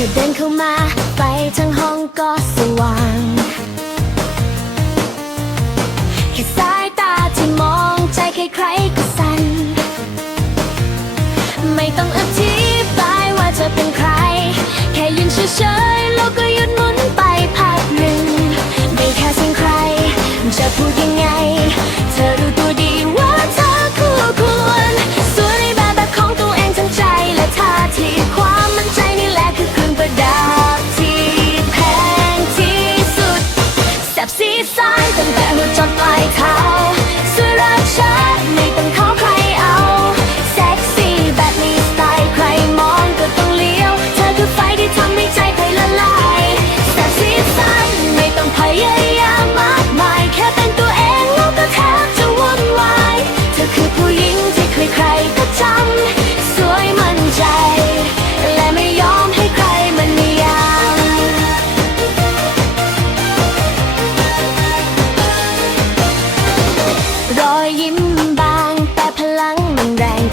ธอเดินเข้ามาไปทั้งห้องก็สว่างแค่สายตาที่มองใจใครๆก็สั่นไม่ต้องอธิบายว่าเธอเป็นใคร แค่ยืนเฉยๆโลกก็หยุดหมุนไปพักหนึ่งไม่แค่สิ่งใครจะพูดยัง ซ้ายตั้งแต่หัวจนปลายเท้าสื้รักฉัน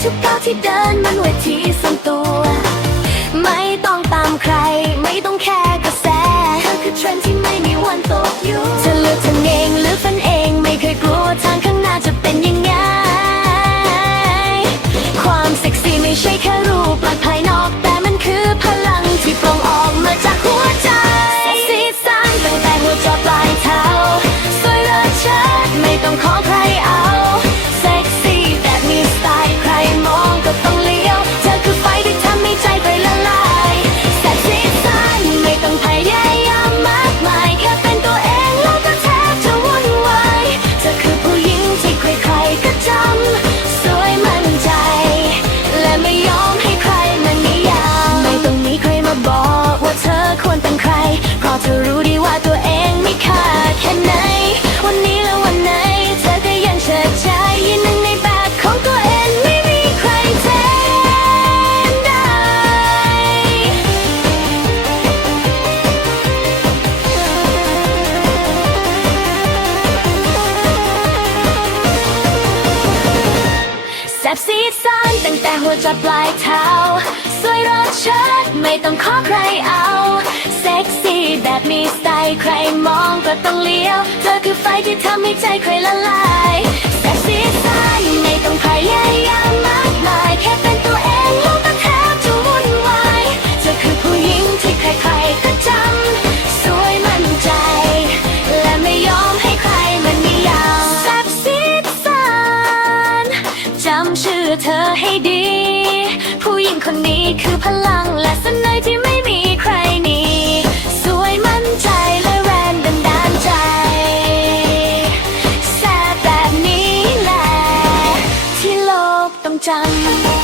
ทุกก้าวที่เดินมันไว แบบสีสันตั้งแต่หัวจดปลายเท้า สวยรสชาติไม่ต้องขอใครเอา เซ็กซี่แบบมีสไตล์ใครมองก็ต้องเลี้ยว เธอคือไฟที่ทำให้ใจใครละลายแบบสีสันไม่ต้องใครใหญ่ำชื่อเธอให้ดี ผู้หญิงคนนี้คือพลังและเสน่ห์ที่ไม่มีใครหนีสวยมั่นใจและแรงดันดานใจ แซ่แบบนี้แหละที่โลกต้องจำ